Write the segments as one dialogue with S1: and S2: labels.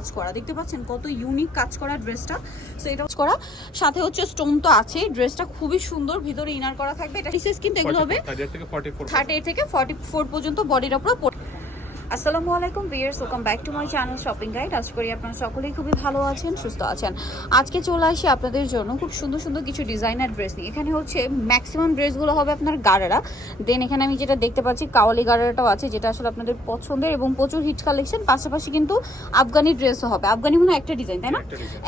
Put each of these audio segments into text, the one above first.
S1: কাজ করা। দেখতে পাচ্ছেন কত ইউনিক কাজ করা ড্রেসটা সো এটা করা। সাথে হচ্ছে স্টোন তো আছে ড্রেসটা খুবই সুন্দর। ভিতরে ইনার করা থাকবে। এটা পিসেস কিন্তু এগুলো হবে
S2: 38 থেকে 44
S1: থার্টি থেকে ফর্টি ফোর পর্যন্ত বডির ওপর আসসালামু আলাইকুম viewers welcome back to my channel shopping guide. আশা করি আপনারা সকলেই খুবই ভালো আছেন সুস্থ আছেন। আজকে চলে আসি আপনাদের জন্য খুব সুন্দর সুন্দর কিছু ডিজাইনার ড্রেস নিয়ে। এখানে হচ্ছে ম্যাক্সিমাম ড্রেসগুলো হবে আপনার গারারা। দেন এখানে আমি যেটা দেখতে পাচ্ছি কাওয়ালি গারারাটাও আছে যেটা আসলে আপনাদের পছন্দের এবং প্রচুর হিট কালেকশন পাশাপাশি কিন্তু আফগানি ড্রেসও হবে। আফগানি মনে হয় একটা ডিজাইন তাই না?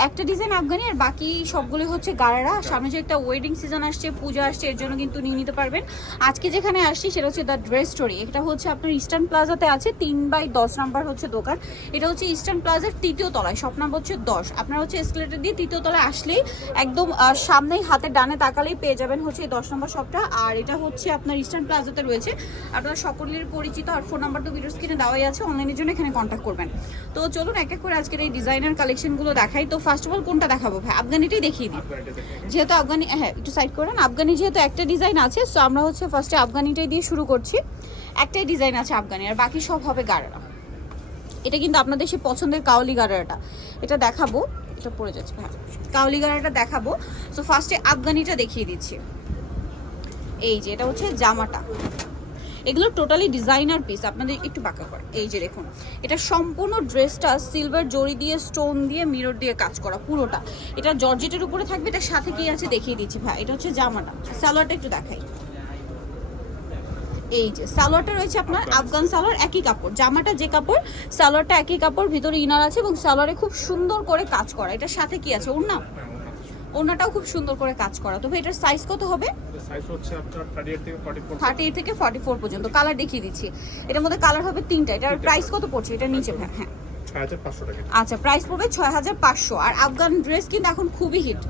S2: একটা
S1: ডিজাইন আফগানি আর বাকি সবগুলো হচ্ছে গারারা। সামনে যে একটা ওয়েডিং সিজন আসছে পূজা আসছে এর জন্য কিন্তু নিয়ে নিতে পারবেন। আজকে যেখানে আসছি সেটা হচ্ছে দ্য ড্রেস স্টোরি এটা হচ্ছে আপনার ইস্টার্ন প্লাজাতে আছে তিন বাই দশ নাম্বার হচ্ছে দোকান। এটা হচ্ছে ইস্টার্ন প্লাজার তৃতীয় তলায়। শপ নাম্বার হচ্ছে দশ। আপনার হচ্ছে এসকেলেটার দিয়ে তৃতীয় তলায় আসলেই একদম সামনেই হাতের ডানে তাকালেই পেয়ে যাবেন হচ্ছে এই দশ নম্বর শপটা। আর এটা হচ্ছে আপনার ইস্টার্ন প্লাজাতে রয়েছে। আপনারা সকলের পরিচিত আর ফোন নাম্বার তো ভিডিও স্ক্রিনে দেওয়াই আছে। অনলাইনের জন্য এখানে কন্ট্যাক্ট করবেন। তো চলুন এক এক করে আজকের এই ডিজাইনার কালেকশনগুলো দেখাই। তো ফার্স্ট অফ অল কোনটা দেখাবো ভাই? আফগানিটাই দেখিয়ে দিই। যেহেতু আফগানি হ্যাঁ একটু সাইড করেন। আফগানি যেহেতু একটা ডিজাইন আছে সো আমরা হচ্ছে ফার্স্টে আফগানিটাই দিয়ে শুরু করছি। একটাই ডিজাইন আছে আফগানি, আর বাকি সব হবে গাড়ারা এটা কিন্তু আপনাদের সে পছন্দের কাউলি গাড়াটা এটা দেখাবো, এটা পড়ে যাচ্ছে হ্যাঁ কাউলি গাড়াটা দেখাবো। সো ফার্স্টে আফগানিটা দেখিয়ে দিচ্ছি। এই যে, এটা হচ্ছে জামাটা। এগুলো টোটালি ডিজাইনার পিস আপনাদের একটু বাঁকা করে। এই যে, দেখুন। এটা সম্পূর্ণ ড্রেসটা সিলভার জড়ি দিয়ে স্টোন দিয়ে মিরর দিয়ে কাজ করা, পুরোটা। এটা জর্জেটের উপরে থাকবে এটা সাথে কি আছে দেখিয়ে দিচ্ছি, ভাই। এটা হচ্ছে জামাটা। সালোয়ারটা একটু দেখাই। এই যে সালোয়ারটা রয়েছে আপনার আফগান সালোয়ার। একই কাপড় জামাটা যে কাপড় সালোয়ারটা একই কাপড় ভিতরে ইনার আছে এবং সালোয়ারে খুব সুন্দর করে কাজ করা। এটার সাথে কি আছে? ওর নাম। ওনাটাও খুব সুন্দর করে কাজ করা। তবে এটার সাইজ কত হবে?
S2: তো সাইজ হচ্ছে আপনার 38 থেকে 44
S1: থার্টি এইট থেকে ফর্টি ফোর পর্যন্ত। কালার দেখিয়ে দিচ্ছি। এটার মধ্যে কালার হবে তিনটা। এটার প্রাইস কত পড়ছে? এটা নিচে হ্যাঁ হ্যাঁ। আচ্ছা প্রাইস পড়বে ছয় হাজার পাঁচশো। আর আফগান ড্রেস কিন্তু এখন খুবই হিট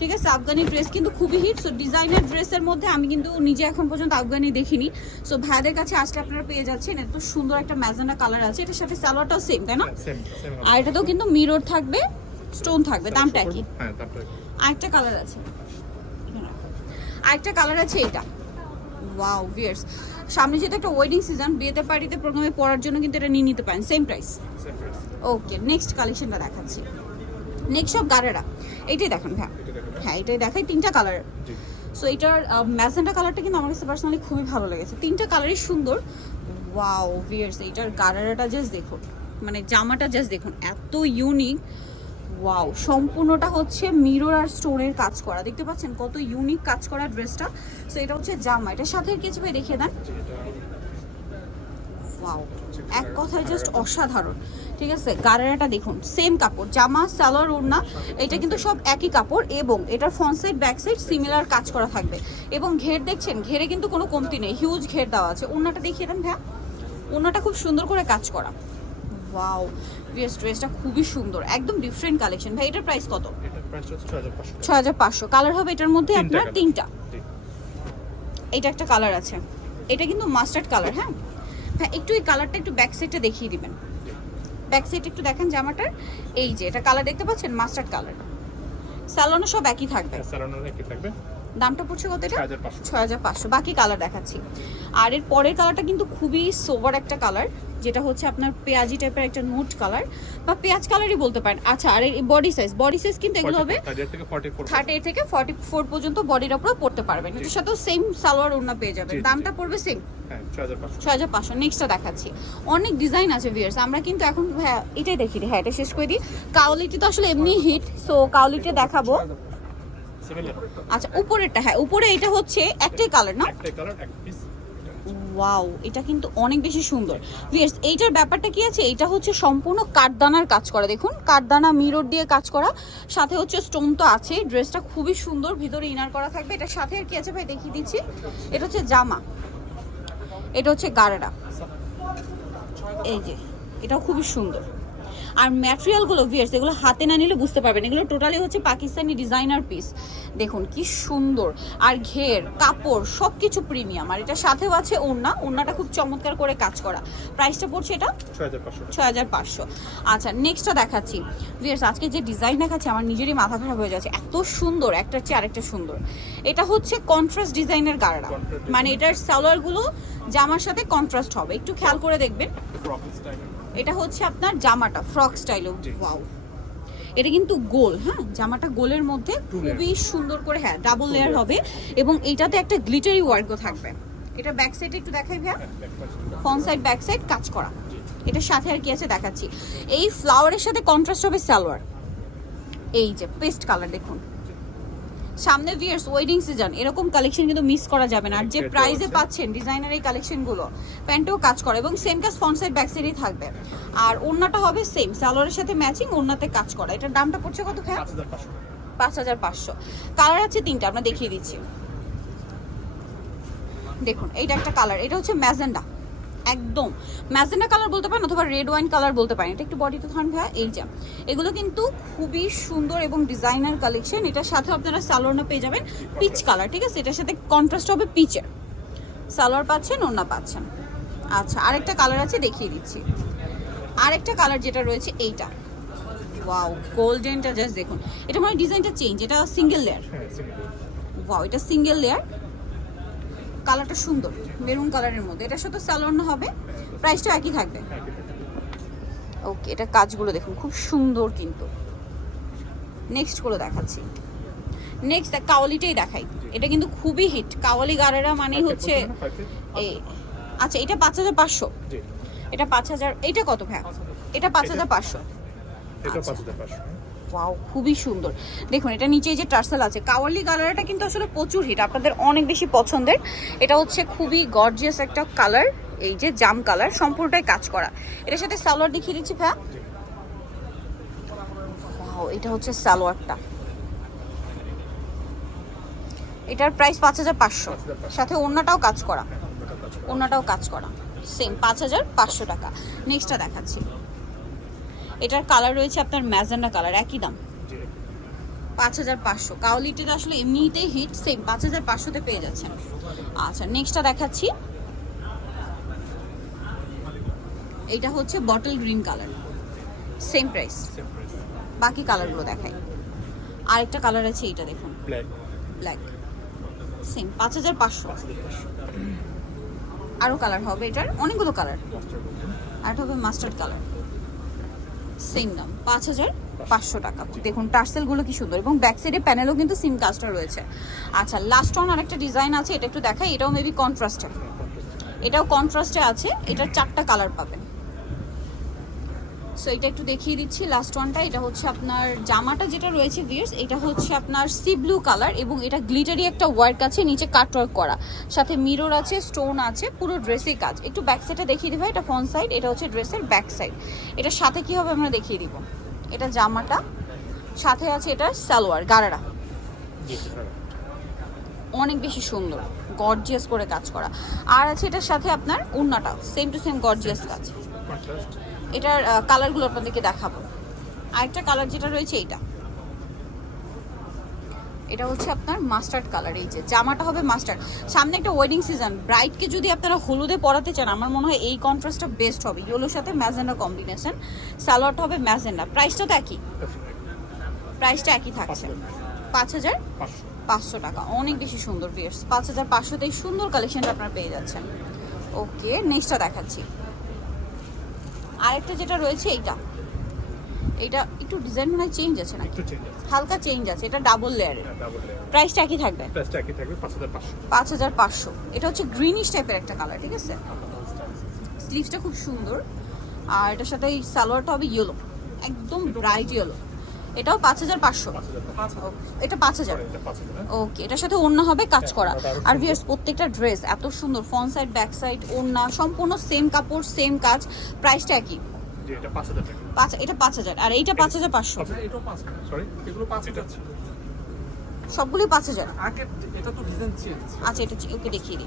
S1: ঠিক আছে আফগানি ড্রেস কিন্তু খুবই হিট সো ডিজাইনার ড্রেসের মধ্যে আমি কিন্তু নিজে এখন পর্যন্ত আফগানি দেখিনি। সো ভাইদের কাছে আসলে আপনারা পেয়ে যাচ্ছেন এত সুন্দর একটা ম্যাজেন্ডা কালার আছে এটার সাথে সালোয়ারটাও সেম তাই না?
S2: সেম
S1: আর এটাতেও কিন্তু মিরর থাকবে স্টোন থাকবে দামটা কি
S2: হ্যাঁ
S1: আরেকটা কালার আছে। আরেকটা কালার আছে এটা। ওয়াও ভিয়ার্স সামনে যেহেতু একটা ওয়েডিং সিজন বিয়েতে পার্টিতে প্রোগ্রামে পড়ার জন্য কিন্তু এটা নিয়ে নিতে পারেন সেম প্রাইস ওকে নেক্সট কালেকশনটা দেখাচ্ছি। নেক্সট সব গারেরা। এইটাই দেখুন হ্যাঁ হ্যাঁ এটাই দেখাই। তিনটা কালার সো এটার ম্যাজেন্টা কালারটা কিন্তু আমার কাছে পার্সোনালি খুবই ভালো লেগেছে। তিনটা কালারই সুন্দর। ওয়াও ভিয়ার্স এইটার গারারাটা জাস্ট দেখুন। মানে জামাটা জাস্ট দেখুন। এত ইউনিক ওয়াও সম্পূর্ণটা হচ্ছে মিরর আর স্টোনের কাজ করা। দেখতে পাচ্ছেন কত ইউনিক কাজ করা ড্রেসটা সো এটা হচ্ছে জামা। এটার সাথে কিছু ভাই দেখিয়ে দেন। ওয়াও এক কথায় জাস্ট অসাধারণ। ঠিক আছে? গারারাটা দেখুন সেম কাপড় জামা সালোয়ার ওড়না এটা কিন্তু সব একই কাপড় এবং এটার front side back side similar কাজ করা থাকবে। এবং ঘের দেখছেন ঘেরে কিন্তু কোনো কমতি নেই হিউজ ঘের দেওয়া আছে। ওড়নাটা দেখিয়ে দেন ভ্যা ওড়নাটা খুব সুন্দর করে কাজ করা। ওয়াও বিএস ড্রেসটা খুবই সুন্দর একদম ডিফারেন্ট কালেকশন ভাই এটার প্রাইস কত?
S2: এটা প্রাইস হচ্ছে 6500
S1: ছয় হাজার পাঁচশো। কালার হবে এটার মধ্যে আপনার তিনটা। এটা একটা কালার আছে। এটা কিন্তু মাস্টার্ড কালার হ্যাঁ? হ্যাঁ একটু এই কালারটা একটু ব্যাক সাইডটা দেখিয়ে দিবেন। ব্যাক সাইড একটু দেখেন জামাটার এই যে এটা কালার দেখতে পাচ্ছেন? মাস্টার্ড কালার স্যালোনও সব একই থাকবে।
S2: স্যালনও একই থাকবে।
S1: দামটা পড়ছে কত এটা? ছয় হাজার পাঁচশো। বাকি কালার দেখাচ্ছি। আর এর পরের কালারটা কিন্তু খুবই সোবার একটা কালার যেটা হচ্ছে আপনার পেঁয়াজি টাইপের একটা নোট কালার বা পেঁয়াজ কালারই বলতে পারেন। আচ্ছা আর এই বডি সাইজ বডি সাইজ কিন্তু এগুলো হবে
S2: 38 থেকে 44
S1: থার্টি এইট থেকে ফর্টি ফোর পর্যন্ত বডির ওপরে পড়তে পারবেন। এটার সাথেও সেম সালোয়ার ওড়না পেয়ে যাবেন। দামটা পড়বে সেম
S2: হ্যাঁ 6500
S1: ছয় হাজার পাঁচশো। নেক্সটটা দেখাচ্ছি। অনেক ডিজাইন আছে ভিয়ার্স আমরা কিন্তু এখন হ্যাঁ এটাই দেখি হ্যাঁ এটা শেষ করে দিই। কাউলিটি তো আসলে এমনি হিট সো কাউলিটি দেখাবো। আচ্ছা উপরেরটা হ্যাঁ উপরে এটা হচ্ছে একটাই কালার না?
S2: একটা কালার এক পিস
S1: ওয়াও এটা কিন্তু অনেক বেশি সুন্দর। ভিয়ার্স এইটার ব্যাপারটা কি আছে? এটা হচ্ছে সম্পূর্ণ কাঠদানার কাজ করা। দেখুন, কাঠদানা মিরর দিয়ে কাজ করা। সাথে হচ্ছে স্টোন তো আছে। ড্রেসটা খুবই সুন্দর। ভিতরে ইনার করা থাকবে। এটার সাথে আর কি আছে ভাই? দেখিয়ে দিচ্ছি। এটা হচ্ছে জামা। এটা হচ্ছে গারারা। এই যে, এটাও খুবই সুন্দর। আর ম্যাটেরিয়ালগুলো ভিয়ার্স এগুলো হাতে না নিলে বুঝতে পারবেন এগুলো টোটালি হচ্ছে পাকিস্তানি ডিজাইনার পিস দেখুন কি সুন্দর। আর ঘের কাপড় সব কিছু প্রিমিয়াম আর এটার সাথেও আছে ওড়না। ওড়নাটা খুব চমৎকার করে কাজ করা। প্রাইসটা পড়ছে এটা?
S2: 6500
S1: ছয় হাজার পাঁচশো। আচ্ছা নেক্সটটা দেখাচ্ছি। ভিয়ার্স আজকে যে ডিজাইন দেখাচ্ছি আমার নিজেরই মাথা খারাপ হয়ে যাচ্ছে। এত সুন্দর একটা চেয়ে আরেকটা সুন্দর। এটা হচ্ছে কন্ট্রাস্ট ডিজাইনের গাড়া মানে এটার সালোয়ারগুলো জামার সাথে কন্ট্রাস্ট হবে। একটু খেয়াল করে দেখবেন। এটা হচ্ছে আপনার জামাটা ফ্রক স্টাইল। ওয়াও এটা কিন্তু গোল হ্যাঁ? জামাটা গোলের মধ্যে খুবই সুন্দর করে হ্যাঁ ডাবল লেয়ার হবে এবং এইটাতে একটা গ্লিটারি ওয়ার্কও থাকবে। এটা ব্যাক সাইড একটু দেখাই ভাইয়া। ফ্রন্ট সাইড ব্যাক সাইড কাজ করা।
S2: এটা
S1: এটার সাথে আর কি আছে দেখাচ্ছি। এই ফ্লাওয়ারের সাথে কন্ট্রাস্ট হবে সালোয়ার। এই যে পেস্ট কালার দেখুন। সামনে ভিয়ার্স ওয়েডিং সিজন এরকম কালেকশন কিন্তু মিস করা যাবে না। আর যে প্রাইসে পাচ্ছেন ডিজাইনার এই কালেকশনগুলো প্যান্টেও কাজ করে এবং সেম কাজ সাইড ব্যাক সাইডেই থাকবে। আর ওড়নাটা হবে সেম সালোয়ারের সাথে ম্যাচিং ওড়নাতে কাজ করা। এটার দামটা পড়ছে কত
S2: টাকা।
S1: পাঁচ হাজার পাঁচশো। কালার আছে তিনটা আমরা দেখিয়ে দিচ্ছি। দেখুন এইটা একটা কালার এটা হচ্ছে ম্যাজেন্ডা। একদম। ম্যাজেন্ডা কালার বলতে পারেন অথবা রেড ওয়াইন কালার বলতে পারেন। এটা একটু বডিতে থান ভাইয়া এই যে। এগুলো কিন্তু খুবই সুন্দর এবং ডিজাইনার কালেকশন এটার সাথে আপনারা সালোয়ারনা পেয়ে যাবেন পিচ কালার ঠিক আছে? এটার সাথে কন্ট্রাস্ট হবে পিচের সালোয়ার পাচ্ছেন ওড়না পাচ্ছেন। আচ্ছা আরেকটা কালার আছে দেখিয়ে দিচ্ছি। আরেকটা কালার যেটা রয়েছে এইটা। ওয়াও গোল্ডেনটা জাস্ট দেখুন। এটা মানে ডিজাইনটা চেঞ্জ এটা সিঙ্গেল লেয়ার। ওয়াও এটা সিঙ্গেল লেয়ার কালারটা সুন্দর মেরুন কালারের মধ্যে। এটার সাথে স্যালোন হবে প্রাইসটা একই থাকবে। ওকে এটা কাজগুলো দেখুন খুব সুন্দর কিন্তু। নেক্সটগুলো দেখাচ্ছি। নেক্সট কাওয়ালিটাই দেখাই। এটা কিন্তু খুবই হিট কাওয়ালি গারেরা মানে হচ্ছে
S2: না, five feet?
S1: এই আচ্ছা এটা পাঁচ হাজার পাঁচশো।
S2: জি।
S1: এটা পাঁচ হাজার এটা কত ভাই এটা পাঁচ হাজার পাঁচশো। ওয়াও খুবই সুন্দর। দেখুন, এটা নিচে যে টার্সেল আছে, কাওয়ালি কালারটা কিন্তু আসলে প্রচুর হিট আপনাদের অনেক বেশি পছন্দের। এটা হচ্ছে খুবই গর্জিয়াস একটা কালার এই যে জাম কালার সম্পূর্ণটাই কাজ করা। এটার সাথে সালোয়ার দেখিয়ে দিচ্ছি। ওয়াও এটা হচ্ছে সালোয়ারটা। এটার প্রাইস পাঁচ হাজার পাঁচশো। সাথে ওড়নাটাও কাজ করা। ওড়নাটাও কাজ করা। সেম পাঁচ হাজার পাঁচশো টাকা। নেক্সটটা দেখাচ্ছি। এটার কালার রয়েছে আপনার ম্যাজেন্ডা কালার একই দাম। পাঁচ হাজার পাঁচশো। কাউলিটিতে আসলে এমনিতেই হিট সেম পাঁচ হাজার পাঁচশোতে পেয়ে যাচ্ছেন। আচ্ছা নেক্সটটা দেখাচ্ছি। এইটা হচ্ছে bottle green colour same price বাকি কালারগুলো দেখাই। আরেকটা কালার আছে এইটা দেখুন। ব্ল্যাক সেম পাঁচ হাজার পাঁচশো। আরও কালার হবে এটার? অনেকগুলো কালার আর হবে মাস্টার্ড কালার সেম দাম পাঁচ হাজার পাঁচশো টাকা। দেখুন টার্সেলগুলো কি সুন্দর এবং ব্যাক সাইডে প্যানেলও কিন্তু সিম কাজটা রয়েছে। আচ্ছা লাস্ট অন আরেকটা ডিজাইন আছে এটা একটু দেখাই এটাও মেবি কন্ট্রাস্টের
S2: হ্যাঁ,
S1: এটাও কন্ট্রাস্টে আছে এটার চারটা কালার পাবেন। সো এটা একটু দেখিয়ে দিচ্ছি। লাস্ট ওয়ানটা এটা হচ্ছে আপনার জামাটা যেটা রয়েছে ভিয়ার্স এটা হচ্ছে আপনার সি ব্লু কালার এবং এটা গ্লিটারি একটা ওয়ার্ক আছে নিচে কাট ওয়ার্ক করা। সাথে মিরর আছে স্টোন আছে পুরো ড্রেসে কাজ। একটু ব্যাক সাইডটা দেখিয়ে দিবা এটা ফ্রন্ট সাইড এটা হচ্ছে ড্রেসের ব্যাক সাইড এটার সাথে কি হবে আমরা দেখিয়ে দিব। এটা জামাটা সাথে আছে এটা সালোয়ার গারারা। অনেক বেশি সুন্দর গর্জিয়াস করে কাজ করা। আর আছে এটার সাথে আপনার উন্নাটা সেম টু সেম গর্জিয়াস কাজ। এটার কালারগুলো আপনাদেরকে দেখাবো। আরেকটা কালার যেটা রয়েছে এইটা। এটা হচ্ছে আপনার মাস্টার্ড কালার এই যে জামাটা হবে মাস্টার্ড সামনে একটা ওয়েডিং সিজন ব্রাইডকে যদি আপনারা হলুদে পরাতে চান, আমার মনে হয় এই কন্ট্রাস্টটা বেস্ট হবে। ইয়েলোর সাথে ম্যাজেন্ডা কম্বিনেশন সালোয়ারটা হবে ম্যাজেন্ডা। প্রাইসটা তো একই। প্রাইসটা একই থাকছে। পাঁচ হাজার
S2: পাঁচশো।
S1: টাকা। অনেক বেশি সুন্দর বিয়ার্স পাঁচ হাজার পাঁচশোতেই সুন্দর কালেকশনটা আপনারা পেয়ে যাচ্ছেন। ওকে নেক্সটটা দেখাচ্ছি। আরেকটা যেটা রয়েছে এইটা। এটা একটু ডিজাইন মনে হয় চেঞ্জ আছে না
S2: একটু change আছে।
S1: হালকা চেঞ্জ আছে এটা ডাবল লেয়ারের। প্রাইসটা একই থাকবে?
S2: প্রাইসটা একই থাকবে, পাঁচ হাজার পাঁচশো।
S1: পাঁচ হাজার পাঁচশো। এটা হচ্ছে গ্রিনিশ টাইপের একটা কালার ঠিক আছে? স্লিভসটা খুব সুন্দর। আর এটার সাথে এই সালোয়ারটা হবে ইয়েলো একদম ব্রাইট ইয়েলো এটাও পাঁচ হাজার পাঁচশো।
S2: পাঁচ
S1: এটা পাঁচ হাজার। ওকে এটার সাথে ওড়না হবে কাজ করা।
S2: আর।
S1: ভিয়ার্স প্রত্যেকটা ড্রেস এত সুন্দর ফ্রন্ট সাইড ব্যাক সাইড ওড়না সম্পূর্ণ সেম কাপড় সেম কাজ প্রাইসটা একই।
S2: এটা পাঁচ হাজার
S1: এটা পাঁচ হাজার আর এইটা পাঁচ হাজার পাঁচশো।
S2: পাঁচ হাজার, এটাও পাঁচ হাজার।
S1: আচ্ছা এটা ওকে দেখিয়ে দিই।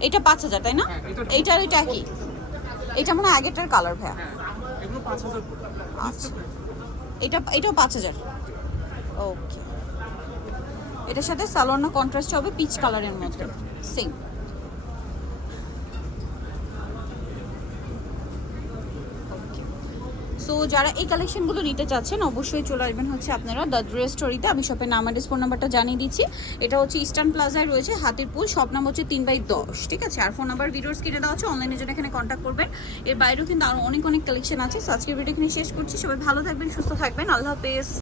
S1: এটা পাঁচ হাজার তাই না?
S3: হ্যাঁ, এটা-
S1: এইটার এটা একই। এটা মনে হয় আগেরটার কালার ভাইয়া।
S3: হ্যাঁ পাঁচ হাজার।
S1: আচ্ছা। এটা এটাও পাঁচ হাজার। ওকে এটার সাথে সালোয়ার কন্ট্রাস্ট হবে পিচ কালারের মধ্যে। সেম সো যারা এই কালেকশনগুলো নিতে চাচ্ছেন, অবশ্যই চলে আসবেন হচ্ছে আপনারা দ্য ড্রেস স্টোরিতে আমি শপের নাম অ্যাড্রেস ফোন নাম্বারটা জানিয়ে দিচ্ছি। এটা হচ্ছে ইস্টার্ন প্লাজায় রয়েছে, হাতিরপুল। শপ নাম হচ্ছে তিন বাই দশ, ঠিক আছে? আর ফোন নাম্বার ভিডিওস কিনে দেওয়া আছে অনলাইনে জন্য এখানে কন্ট্যাক্ট করবেন। এর বাইরেও কিন্তু আরও অনেক অনেক কালেকশন আছে। আজকের ভিডিও এখানে শেষ করছি। সবাই ভালো থাকবেন, সুস্থ থাকবেন। আল্লাহ হাফেজ।